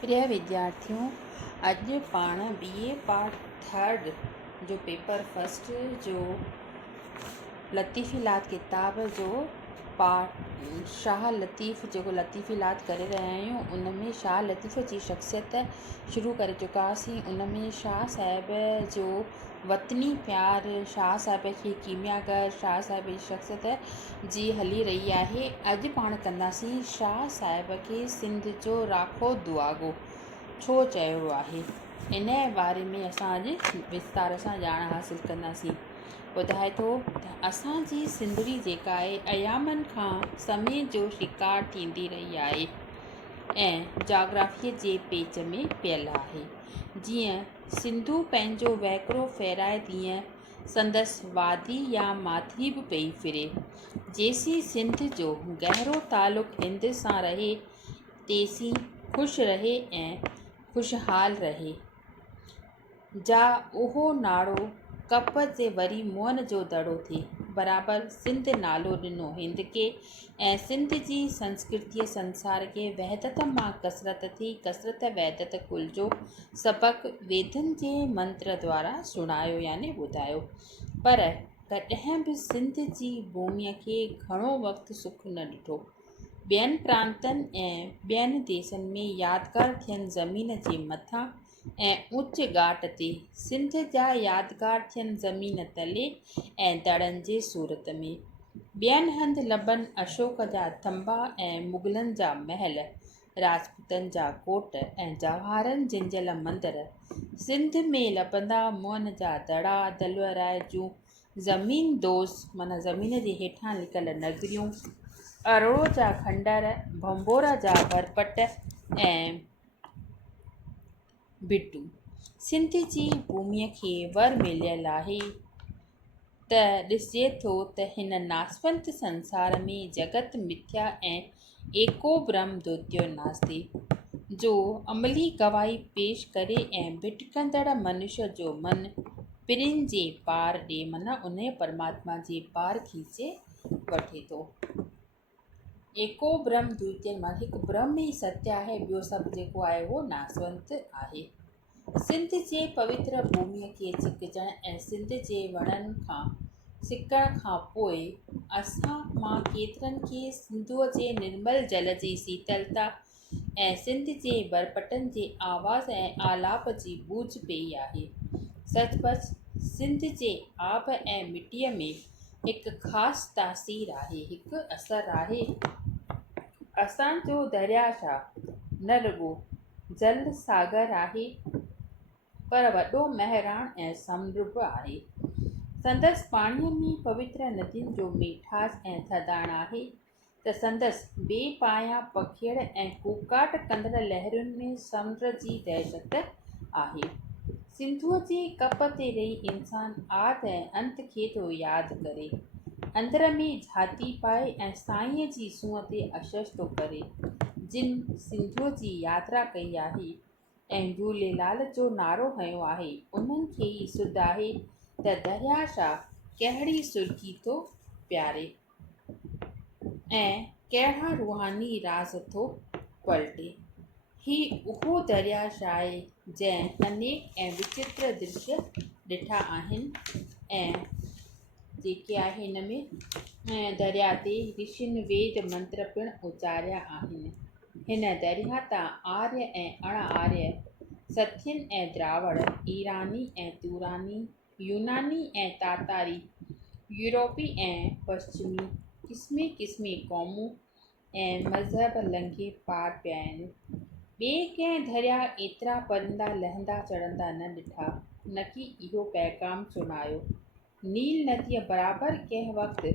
प्रिय विद्यार्थियों, अॼु पाण BA पार्ट थर्ड जो पेपर फर्स्ट जो लतीफ़ीलात किताब जो पार्ट शाह लतीफ़ जेको लतीफ़ीलात करे रहिया आहियूं, उन में शाह लतीफ़ जी शख़्सियत शुरू करे चुकासीं। उन में शाह साहिब जो वतनी प्यार, शाह साहिब खे कीमियागर, शाह साहिब जी शख़्सियत जी हली रही आहे। अॼु पाण कंदासीं शाह साहिब खे सिंध जो राखो दुआगो छो चयो आहे। इन जे बारे में असां अॼु विस्तार सां ॼाण हासिल कंदासीं। ॿुधाए थो त असांजी सिंधड़ी जेका आहे अयामनि खां समय जो शिकार थींदी रही आहे ऐं जाग्राफीअ जे पेच में पियल आहे। जीअं सिंधु पंहिंजो वहिकिरो फहिराए तीअं संदसि वादी या माथिरी बि पई फिरे। जेसीं सिंध जो गहरो तालुक़ु हिंद सां रहे, तेसीं ख़ुशि रहे ऐं ख़ुशहाल रहे। जा उहो नाड़ो कप ते वरी मुअन जो दड़ो थिए। बराबरि सिंध नालो ॾिनो हिंद खे ऐं सिंध जी संस्कृतीअ संसार खे वहदत मां कसरत थी, कसरत वहदत कुल जो सबक़ु वेदनि जे मंत्र द्वारा सुणायो याने ॿुधायो। पर कॾहिं बि सिंध जी भूमीअ खे घणो वक़्तु सुख न ॾिठो। ॿियनि प्रांतनि ऐं ॿियनि देशनि में यादगार थियनि ज़मीन जे मथां ऐं उच घाट ते, सिंध जा यादगार थियनि ज़मीन तले ऐं दड़नि जे सूरत में। ॿियनि हंधि लभनि अशोक जा थंबा ऐं मुग़लनि जा महल, राजपूतनि जा कोट ऐं जवाहरनि जिंजल मंदर। सिंध में लभंदा मुअन जा दड़ा, दलवराए जूं ज़मीन दोज़ माना ज़मीन जे हेठां लिकल नगरियूं, अरोड़ जा खंडर, भंबोरा जा भरपट ऐं भिटू। सिंध जी भूमीअ खे वर मिलियल आहे त ॾिसिजे थो त हिन नासवंत संसार में जगत मिथ्या ऐं एको ब्रह्म द्वितीयो नास्ति जो अमली गवाही पेश करे ऐं भिटकंदड़ मनुष्य जो मन पिरिन जे पार ॾे माना उन परमात्मा जे पार खीचे वठे थो। एको ब्रह्म द्वितीय माना हिकु ब्रह्म ई सत्य आहे, ॿियो सभु जेको आहे उहो नासवंत आहे। सिंध जे पवित्र भूमीअ खे छिकजण ऐं सिंध जे वणनि खां सिकण खां पोइ असां मां केतिरनि खे सिंधूअ जे निर्मल जल जी शीतलता ऐं सिंध जे भरपटनि जे आवाज़ ऐं आलाप जी बूझ पई आहे। सचपच सिंध जे आब ऐं मिटीअ में हिकु ख़ासि तासीर आहे, हिकु असरु आहे। असांजो दरियाशाह न रुॻो जल सागर आहे, पर वॾो महिराण ऐं समुंड बि आहे। संदसि पाणीअ में पवित्र नदियुनि जो मिठास ऐं थधाण आहे त संदसि बेपाया पखिड़ ऐं कूकाट कंदड़ लहरुनि में समुंड जी दहशत आहे। सिंधूअ जे कप ते रही इंसान आद ऐं अंत खे थो यादि करे, अंदर में झाती पाए ऐं साईंअ जी सूंहं ते अशश थो करे। जिन सिंधूअ जी यात्रा कई आहे ऐं झूलेलाल जो नारो खंयो आहे, उन्हनि खे ई सुध आहे त दरियाशाह कहिड़ी सुर्खी थो प्यारे ऐं कहिड़ा रूहानी राज़ थो पलटे। ही उहो दरियाशाह आहे जंहिं अनेक ऐं विचित्र दृश्य ॾिठा आहिनि ऐं जेके आहे हिन में दरिया ते ऋषियुनि वेद मंत्र पिणु उचारिया आहिनि। हिन दरिया तां आर्य ऐं अण आर्य, सथियन ऐं द्रावड़, ईरानी ऐं तुरानी, यूनानी ऐं तातारी, यूरोपी ऐं पश्चिमी, क़िस्मे क़िस्मे क़ौमूं ऐं मज़हब लंघे पार पिया आहिनि। ॿिए कंहिं दरिया एतिरा परिंदा लहंदा चढ़ंदा न ॾिठा, न कि इहो पैग़ाम सुणायो। नील नदीअ बराबरि कंहिं वक़्तु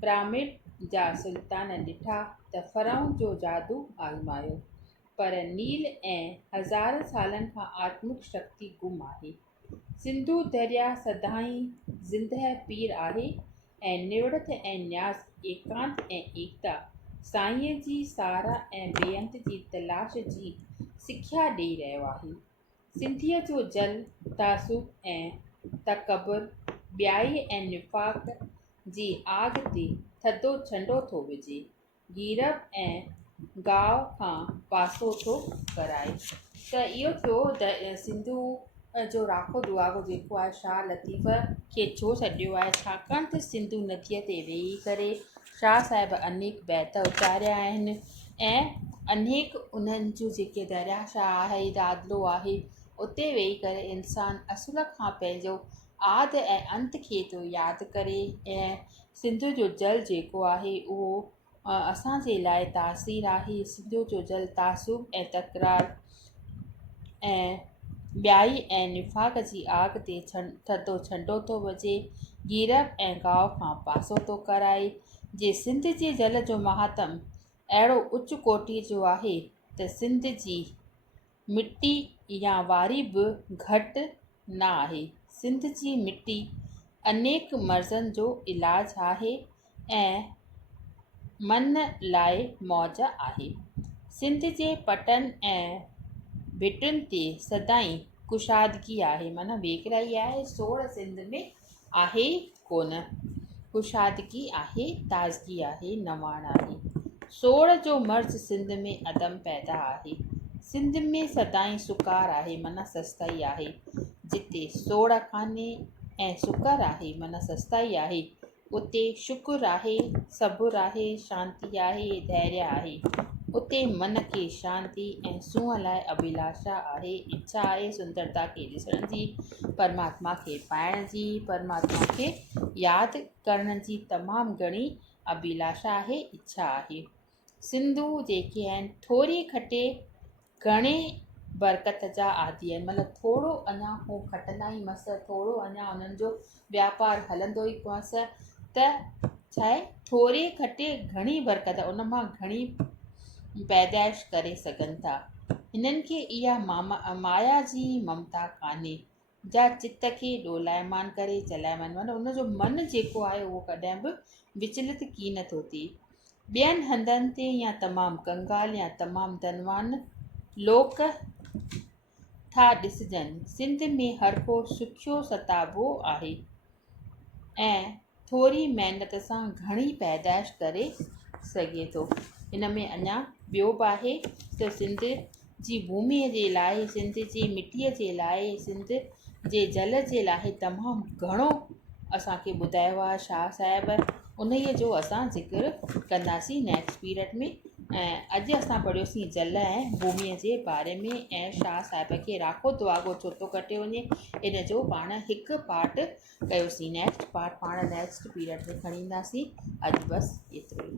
पिरामिड जा सुल्तान ॾिठा त फ़राउन जो जादू आज़मायो, पर नील ऐं हज़ार सालनि खां आत्मिक शक्ति गुम आहे। सिंधु दरिया सदाईं ज़िंदह पीर आहे ऐं निवड़त ऐं न्यास, एकांत ऐं एकता, साईंअ जी सारा ऐं बेअंत जी तलाश जी सिख्या ॾेई रहियो आहे। सिंधीअ जो जल तासुब ऐं तकबुर, ॿियाई ऐं निफ़ाक़ जी आग ते थधो छंडो थो विझे। गीरब ऐं गांव खां पासो थो कराए। त इहो थियो सिंधु जो राखो दुआगो जेको आहे शाह लतीफ़ खे छो सॾियो आहे, छाकाणि त सिंधु नदीअ ते वेही करे शाह साहिब अनेक बैत उचारिया आहिनि ऐं अनेक उन्हनि जूं जेके दरिया शाह आहे दादलो आहे, उते वेही करे इंसानु असुल खां पंहिंजो आदि ऐं अंत खे थो यादि करे ऐं सिंध जो जल जेको आहे उहो असांजे लाइ तासीर आहे। सिंध जो जल तासुब ऐं तकरार ऐं ॿियाई ऐं निफ़ाक़ जी आग ते थधो छंडो थो वॼे, गीरब ऐं गांव खां पासो थो कराए। जे सिंध जे जल जो महात्म अहिड़ो उच कोटि जो आहे त सिंध जी मिटी या वारी बि घटि न आहे। सिंध जी मिटी अनेक मर्ज़नि जो इलाजु आहे ऐं मन लाइ मौज आहे। सिंध जे पटनि ऐं भिटुनि ते सदाईं कुशादगी आहे, माना वेकराई आहे, सोड़ सिंध में आहे ई कोन। कुशादगी आहे, ताज़गी आहे, नवाण आहे। सोड़ जो मर्ज़ सिंध में अदम पैदा आहे। सिंध में सदाईं सुकार आहे, माना सस्ताई आहे। जिते सोड़ कान्हे ऐं सुकर आहे, माना सस्ताई आहे, उते शुकुर आहे, सबुर आहे, शांती आहे, धैर्य आहे। उते मन खे शांती ऐं सूंहं लाइ अभिलाषा आहे, इच्छा आहे सुंदरता खे ॾिसण जी, परमात्मा खे पाइण जी, परमात्मा खे यादि करण जी तमामु घणी अभिलाषा आहे, इच्छा आहे। सिंधू जेके आहिनि थोरी खटे घणे बरकत जा आदि आहिनि, मतिलबु थोरो अञा हू खटंदा ई मस, थोरो अञा उन्हनि जो वापारु हलंदो ई मस, त छा आहे थोरे खटे घणी बरकत, उन मां घणी पैदाइश करे सघनि था। हिननि खे इहा माया जी ममता कान्हे जा चित खे डोलायमान करे चलायमान, माना उनजो मन जेको आहे उहो कॾहिं बि विचलित की नथो थिए। ॿियनि हंधनि ते या तमामु कंगाल या तमामु धनवान लोक था ॾिसजनि, सिंध में हर को सुखियो सताबो आहे ऐं थोरी महिनत सां घणी पैदाइश करे सघे थो। हिन में अञा ॿियो बि आहे त सिंध जी भूमीअ जे लाइ, सिंध जी मिटीअ जे लाइ, सिंध जे जल जे लाइ तमामु घणो असांखे ॿुधायो आहे शाह साहिब। उन्हीअ जो असां ज़िक्र कंदासीं नेक्स्ट पीरियड में। ऐं अॼु असां पढ़ियोसीं जल ऐं भूमीअ जे बारे में ऐं शाह साहिब खे राखो दुआगो छो थो कटियो वञे, इन जो पाण हिकु पार्ट कयोसीं। नेक्स्ट पार्ट पाण नेक्स्ट पीरियड में खणी ईंदासीं। अॼु बसि एतिरो ई।